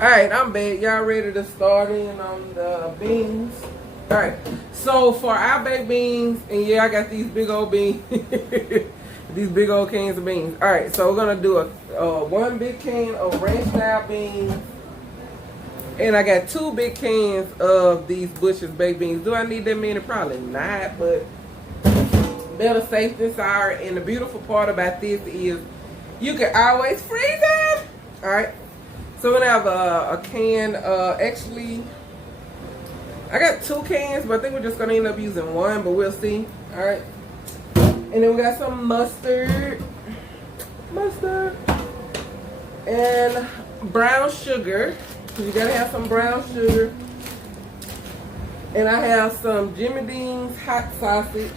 Alright, I'm back. Y'all ready to start in on the beans? Alright, so for our baked beans, and yeah, I got these big old beans. These big old cans of beans. Alright, so we're going to do a one big can of ranch style beans. And I got 2 big cans of these Bush's baked beans. Do I need that many? Probably not, but better safe than sorry. And the beautiful part about this is you can always freeze them. Alright. So we're going to have a can, actually, I got 2 cans, but I think we're just going to end up using 1, but we'll see. Alright. And then we got some mustard. And brown sugar. You got to have some brown sugar. And I have some Jimmy Dean's hot sausage.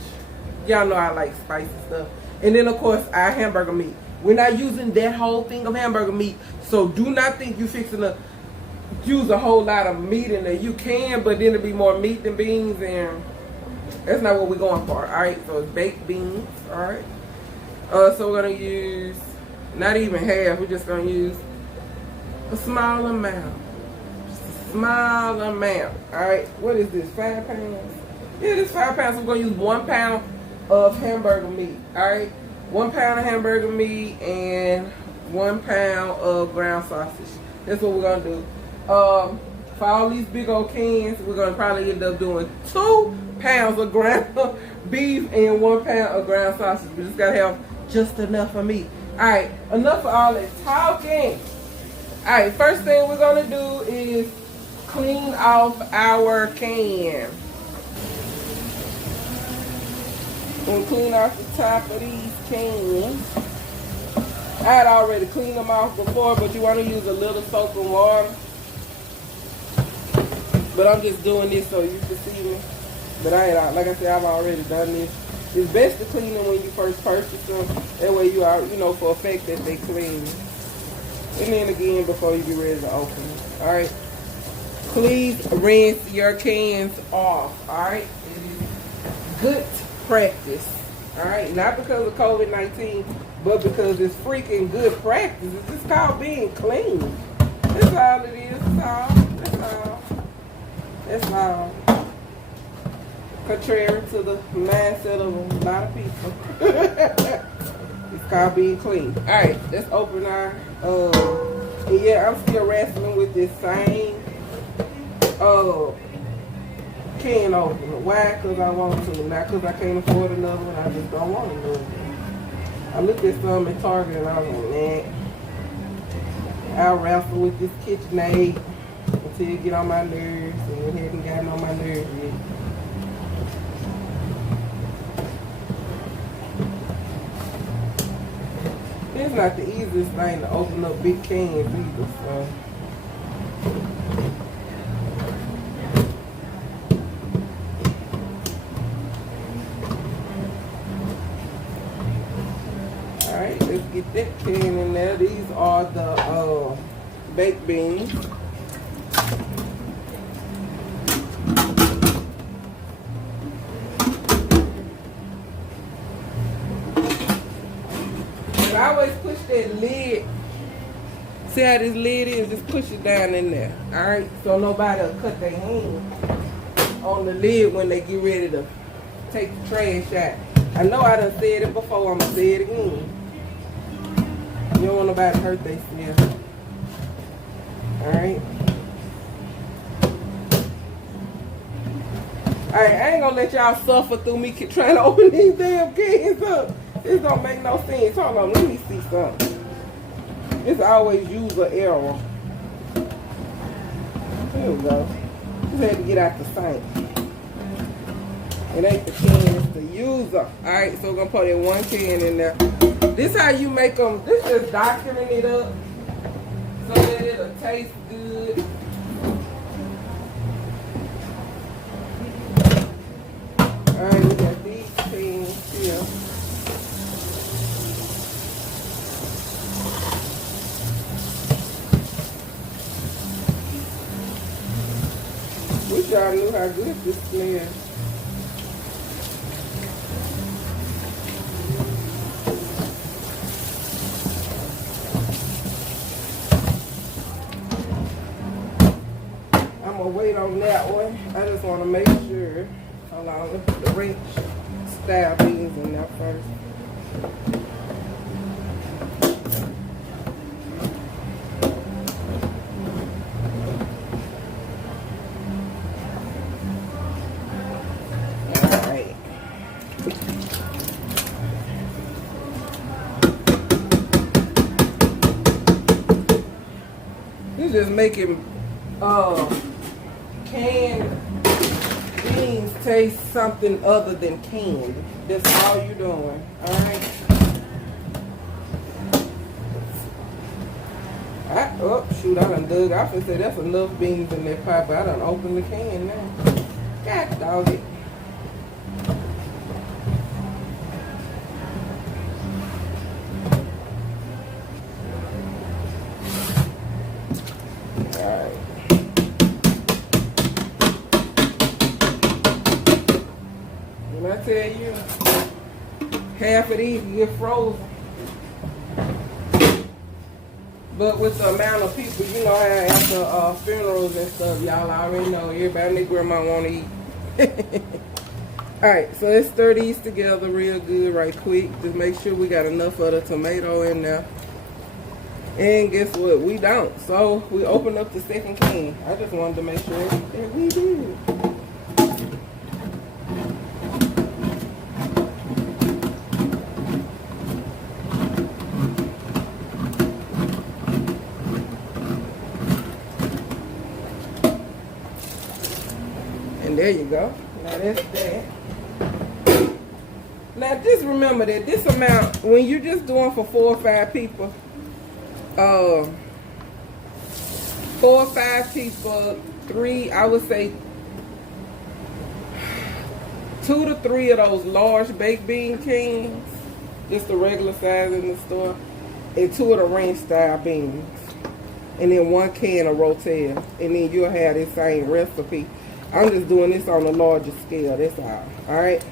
Y'all know I like spicy stuff. And then, of course, our hamburger meat. We're not using that whole thing of hamburger meat. So do not think you're fixing to use a whole lot of meat in there. You can, but then it'll be more meat than beans, and that's not what we're going for. Alright, so it's baked beans. Alright. So we're going to use not even half. We're just going to use a small amount. Just a small amount. Alright. What is this? 5 pounds? Yeah, this 5 pounds. We're going to use 1 pound of hamburger meat. Alright. 1 pound of hamburger meat and 1 pound of ground sausage. That's what we're going to do. For all these big old cans, we're going to probably end up doing 2 pounds of ground beef and 1 pound of ground sausage. We just got to have just enough of meat. Alright, enough of all that talking. Alright, first thing we're going to do is clean off our can. We're going to clean off the top of these cans. I had already cleaned them off before, but you want to use a little soap and water. But I'm just doing this so you can see me. But like I said, I've already done this. It's best to clean them when you first purchase them. That way you are, for a fact that they clean. And then again before you get ready to open them. Alright. Please rinse your cans off. Alright. It is good practice. Alright. Not because of COVID-19, but because it's freaking good practice. It's just called being clean. That's all it is. That's all. Contrary to the mindset of a lot of people. It's called being clean. Alright, let's open our and yeah, I'm still wrestling with this same can opener. Why? Because I want to. Not because I can't afford another one. I just don't want another one. I looked at some at Target and I was like, nah. I'll wrestle with this KitchenAid until it get on my nerves, and it hasn't gotten on my nerves yet. It's not the easiest thing to open up big cans either, so. Alright, let's get that can in there. These are the baked beans. I always push that lid. See how this lid is? Just push it down in there. Alright? So nobody will cut their hand on the lid when they get ready to take the trash out. I know I done said it before. I'm going to say it again. You don't want nobody to hurt themselves. Alright? Alright, I ain't going to let y'all suffer through me trying to open these damn cans up. This don't make no sense. Hold on, let me see something. It's always user error. Here we go. Just had to get out the sink. It ain't the can, it's the user. Alright, so we're going to put that 1 can in there. This how you make them. This is doctoring it up so that it'll taste good. Alright, we got these cans here. Wish y'all knew how good this smells. gonna wait on that one. I just wanna make sure. Hold on, let's put the ranch style beans in there first. Alright. You just making canned beans taste something other than canned. That's all you're doing. Alright. Oh shoot, I done dug. I was say that's enough beans in that pot, but I done opened the can now. God dog it. Alright. When I tell you, half of these get frozen. But with the amount of people, you know, after funerals and stuff, y'all already know everybody and their grandma want to eat. Alright, so let's stir these together real good right quick. Just make sure we got enough of the tomato in there. And guess what? We don't. So we open up the second can. I just wanted to make sure that we do. And there you go. Now that's that. Now just remember that this amount, when you're just doing for 4 or 5 people, 4 or 5 people, 3, I would say 2 to 3 of those large baked bean cans, just the regular size in the store, and 2 of the ranch style beans, and then 1 can of Rotel, and then you'll have this same recipe. I'm just doing this on a larger scale, that's all. Alright?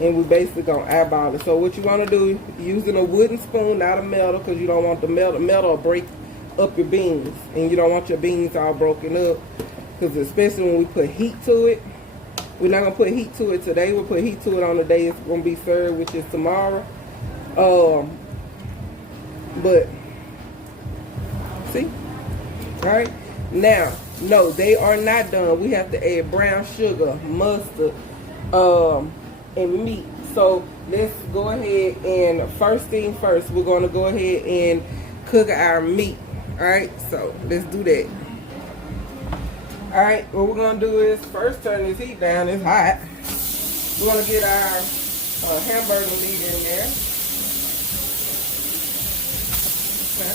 And we basically gonna eyeball it. So what you wanna do, using a wooden spoon, not a metal, because you don't want the metal. Metal will break up your beans. And you don't want your beans all broken up. Because especially when we put heat to it. We're not gonna put heat to it today. We'll put heat to it on the day it's gonna be served, which is tomorrow. But see? Alright? Now, no, they are not done. We have to add brown sugar, mustard, and meat. So let's go ahead and first thing first, we're going to go ahead and cook our meat. Alright, so let's do that. Alright, what we're going to do is first turn this heat down. It's hot. We're going to get our hamburger meat in there. Okay.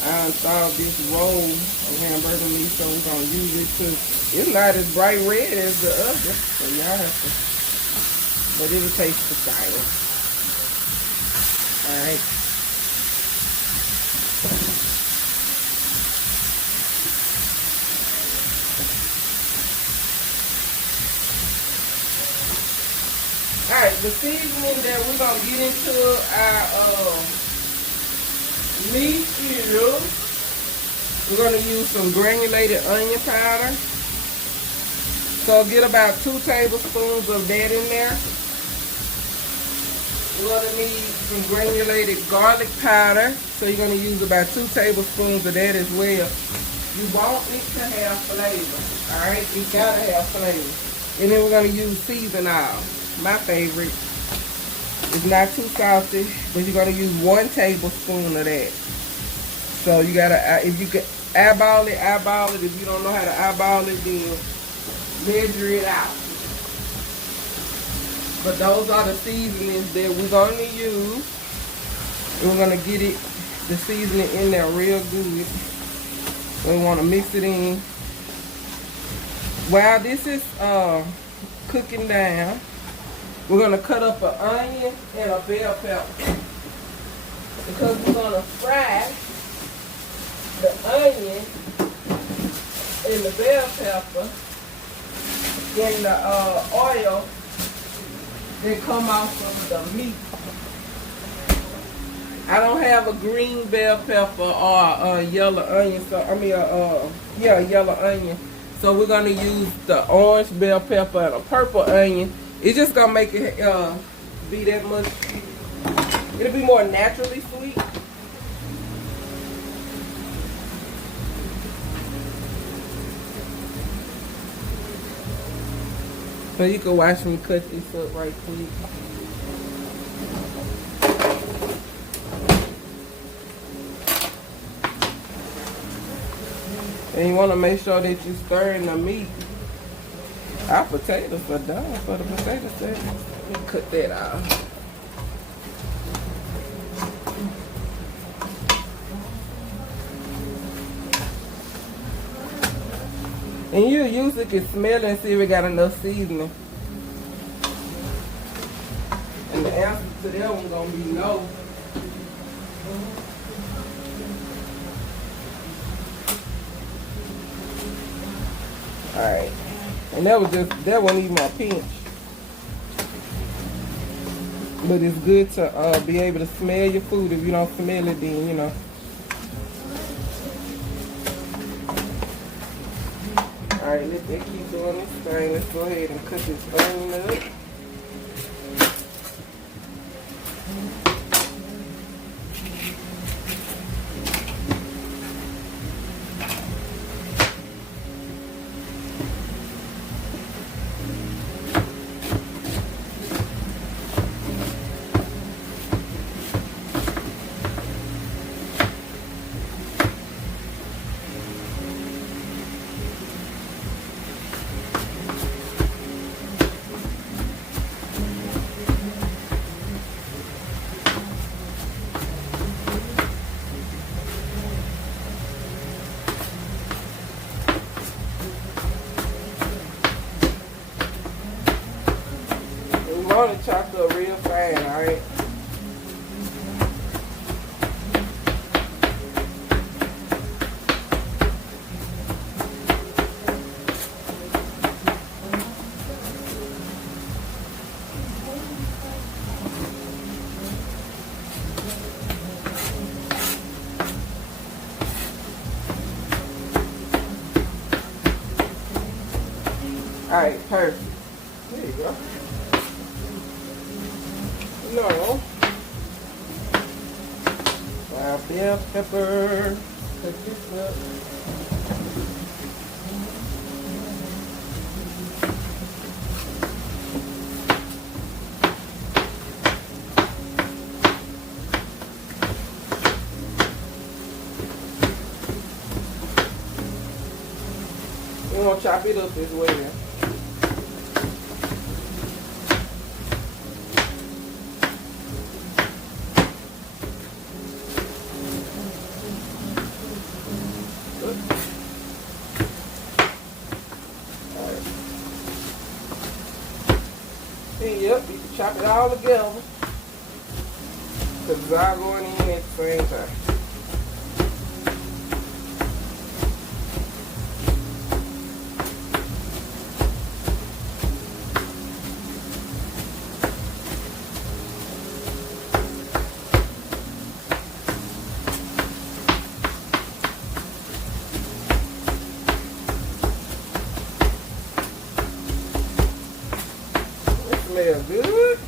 I installed this roll of hamburger meat, so we're going to use it too. It's not as bright red as the other, so y'all have to, but it'll taste the same. Alright. Alright, the seasoning that we're going to get into our meat is, we're going to use some granulated onion powder. So get about 2 tablespoons of that in there. We're going to need some granulated garlic powder. So you're going to use about 2 tablespoons of that as well. You want it to have flavor. Alright, you got to have flavor. And then we're going to use seasoned oil. My favorite. It's not too salty, but you're going to use 1 tablespoon of that. So you got to, if you can eyeball it, eyeball it. If you don't know how to eyeball it, then measure it out. But those are the seasonings that we're going to use. And we're going to get it, the seasoning in there real good. We want to mix it in. While this is cooking down, we're going to cut up an onion and a bell pepper. Because we're going to fry the onion and the bell pepper in the oil that come off of the meat. I don't have a green bell pepper or a yellow onion. So yeah, yellow onion. So we're gonna use the orange bell pepper and a purple onion. It's just gonna make it be that much. It'll be more naturally sweet. So you can watch me cut this up right quick. And you want to make sure that you're stirring the meat. Our potatoes are done for the potato salad. Let me cut that out. And you usually can smell it and see if it got enough seasoning. And the answer to that one's gonna be no. Alright. And that wasn't even a pinch. But it's good to be able to smell your food. If you don't smell it, then you know. Alright, let that keep doing this thing. Let's go ahead and cut this onion up. Want to chop up real fine, alright? Alright, perfect. There you go. No. Bell pepper. Cut this up. You want to chop it up as well. Yep, you can chop it all together. Because it's all going in at the same time. Smells good.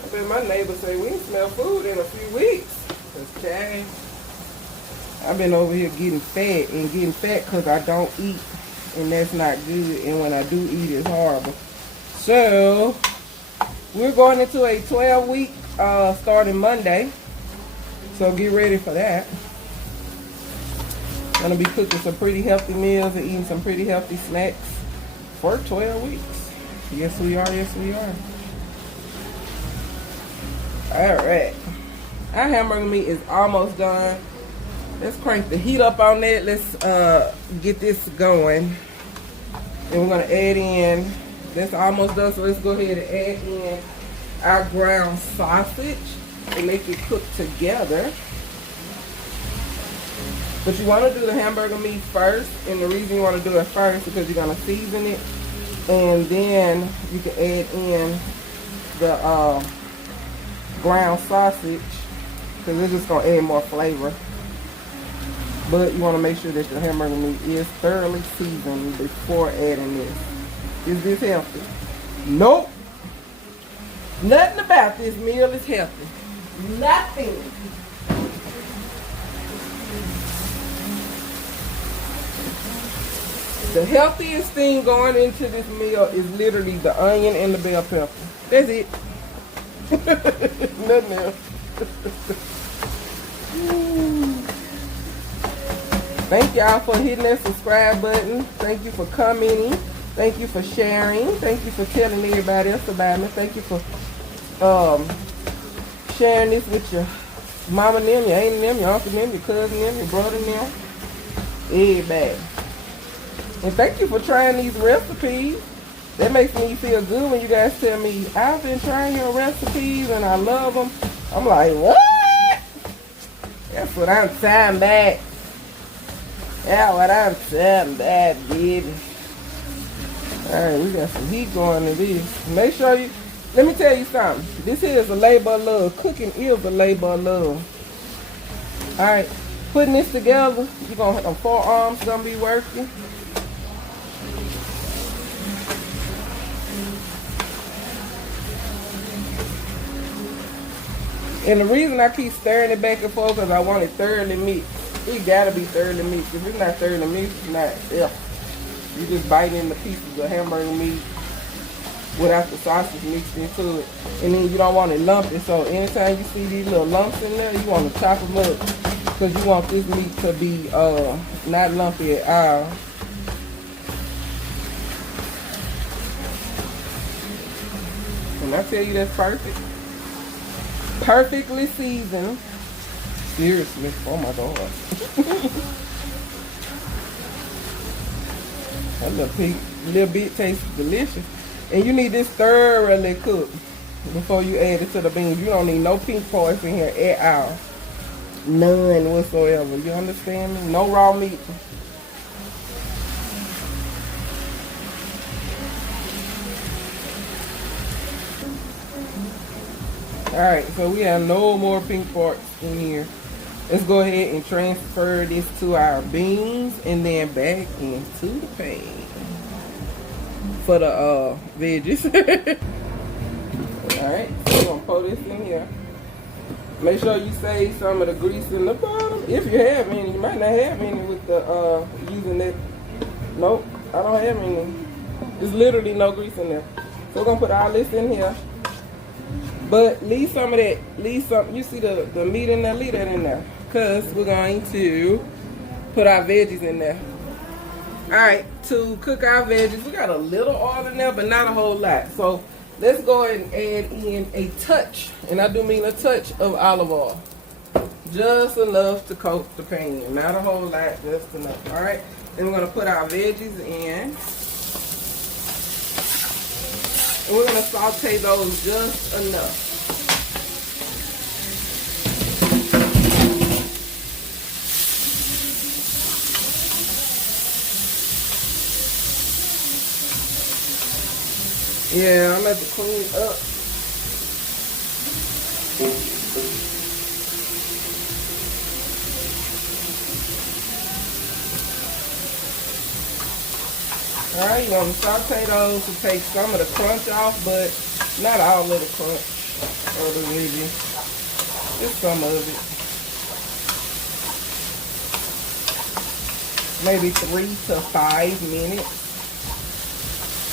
I bet my neighbor say we ain't smell food in a few weeks. Okay. I've been over here getting fat because I don't eat, and that's not good. And when I do eat, it's horrible. So we're going into a 12-week starting Monday. So get ready for that. Gonna be cooking some pretty healthy meals and eating some pretty healthy snacks for 12 weeks. Yes, we are. Yes, we are. All right. Our hamburger meat is almost done. Let's crank the heat up on that. Let's get this going. And we're going to add in, that's almost done, so let's go ahead and add in our ground sausage and make it cook together. But you want to do the hamburger meat first, and the reason you want to do it first is because you're going to season it, and then you can add in the ground sausage because it's just gonna add more flavor. But you want to make sure that your hamburger meat is thoroughly seasoned before adding this. Is this healthy? Nope. Nothing about this meal is healthy. Nothing. The healthiest thing going into this meal is literally the onion and the bell pepper. That's it. Nothing else. Thank y'all for hitting that subscribe button. Thank you for commenting. Thank you for sharing. Thank you for telling everybody else about me. Thank you for sharing this with your mama and them, your aunt and them, your uncle and them, your cousin and them, your brother and them. Everybody. And thank you for trying these recipes. That makes me feel good when you guys tell me, I've been trying your recipes and I love them. I'm like, what? That's what I'm talking about. That's what I'm talking about, baby. Alright, we got some heat going to this. Make sure you, let me tell you something. This here is a labor of love. Cooking is a labor of love. Alright, putting this together, you're going to have forearms going to be working. And the reason I keep stirring it back and forth because I want it thoroughly mixed. It gotta be thoroughly mixed. If it's not thoroughly mixed, it's not. Yeah. You just bite in the pieces of hamburger meat without the sausage mixed into it. And then you don't want it lumpy. So anytime you see these little lumps in there, you want to chop them up because you want this meat to be not lumpy at all. And I tell you that's perfect. Perfectly seasoned. Seriously, oh my god. That little bit tastes delicious. And you need this thoroughly cooked before you add it to the beans. You don't need no pink parts in here at all. None whatsoever. You understand me? No raw meat. Alright, so we have no more pink parts in here. Let's go ahead and transfer this to our beans and then back into the pan for the veggies. Alright, so we're gonna pour this in here. Make sure you save some of the grease in the bottom. If you have any, you might not have any with the using it. Nope, I don't have any. There's literally no grease in there. So we're gonna put all this in here. But leave some of that, leave some, you see the meat in there, leave that in there. Because we're going to put our veggies in there. Alright, to cook our veggies, we got a little oil in there, but not a whole lot. So let's go ahead and add in a touch, and I do mean a touch of olive oil. Just enough to coat the pan. Not a whole lot, just enough. Alright, then we're going to put our veggies in. And we're going to saute those just enough. Yeah, I'm going to clean up. Alright, you're going to saute those to take some of the crunch off, but not all of the crunch or the veggie. Just some of it. Maybe 3 to 5 minutes.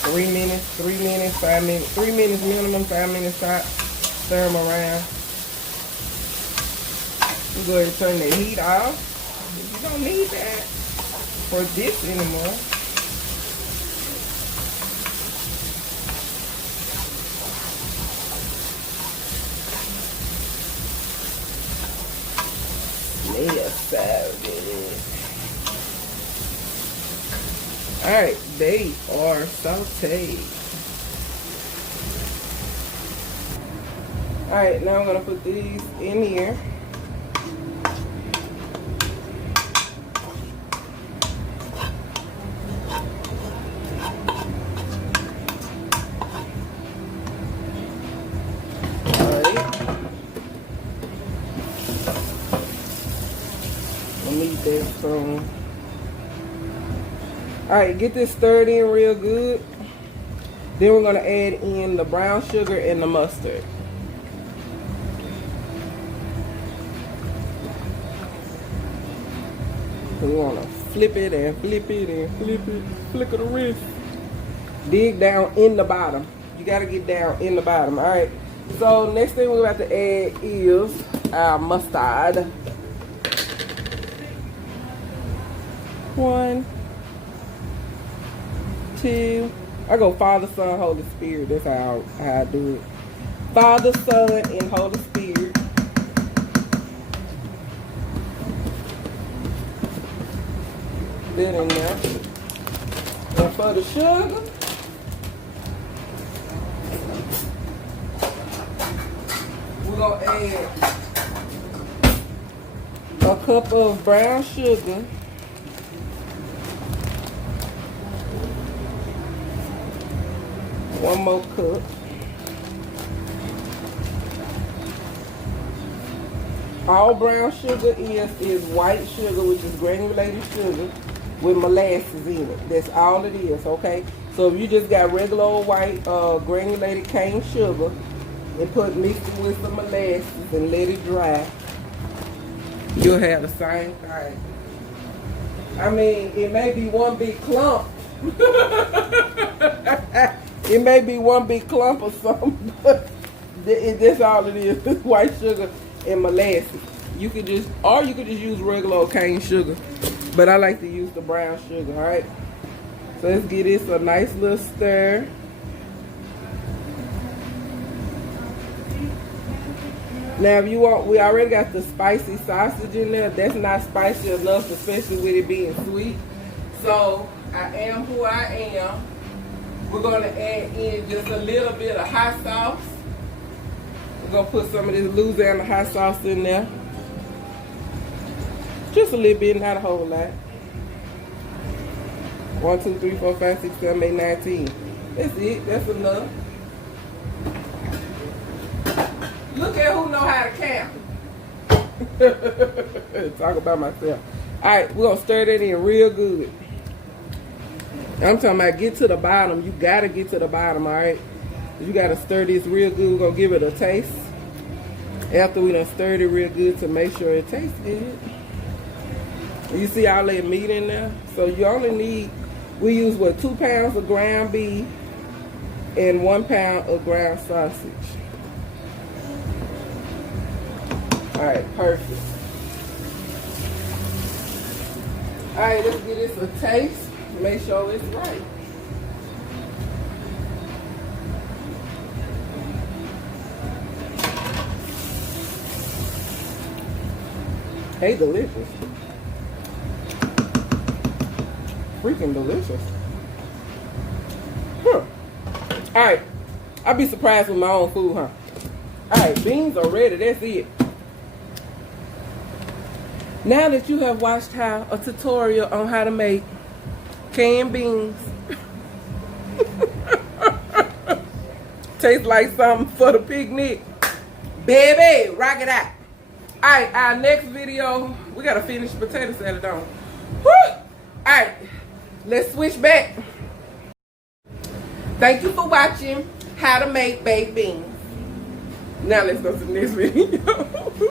3 minutes, 5 minutes. 3 minutes minimum, 5 minutes top. Stir them around. You go ahead and turn the heat off. You don't need that for this anymore. Alright, they are sauteed. Alright, now I'm going to put these in here. tablespoon. Alright, get this stirred in real good. Then we're gonna add in the brown sugar and the mustard. We wanna flip it and flip it and flip it, flick of the wrist. Dig down in the bottom. You gotta get down in the bottom. Alright, so next thing we're about to add is our mustard. 1, 2. I go Father, Son, Holy Spirit. That's how I do it. Father, Son, and Holy Spirit. That in there. And for the sugar, we're gonna add a cup of brown sugar. One more cup. All brown sugar is white sugar, which is granulated sugar with molasses in it. That's all it is, okay? So if you just got regular old white granulated cane sugar and mix it with some molasses and let it dry, you'll have the same thing. I mean, it may be one big clump. It may be one big clump or something, but that's all it is. It's white sugar and molasses. You could just use regular old cane sugar, but I like to use the brown sugar. All right. So let's give this a nice little stir. Now, if you want, we already got the spicy sausage in there. That's not spicy enough, especially with it being sweet. So I am who I am. We're going to add in just a little bit of hot sauce. We're going to put some of this Louisiana hot sauce in there. Just a little bit, not a whole lot. 1, 2, 3, 4, 5, 6, 7, 8, 9, 10. That's it. That's enough. Look at who know how to count. Talk about myself. All right, we're going to stir that in real good. I'm talking about get to the bottom. You got to get to the bottom, all right? You got to stir this real good. We're going to give it a taste. After we done stirred it real good to make sure it tastes good. You see all that meat in there? So you only need, we use what, 2 pounds of ground beef and 1 pound of ground sausage. All right, perfect. All right, let's give this a taste. Make sure it's right. Hey, delicious. Freaking delicious. Huh. All right. I'll be surprised with my own food, huh? All right, beans are ready. That's it. Now that you have watched a tutorial on how to make canned beans, tastes like something for the picnic, baby, rock it out. All right, our next video, we got to finish potato salad on. Woo! All right, let's switch back. Thank you for watching how to make baked beans. Now let's go to the next video.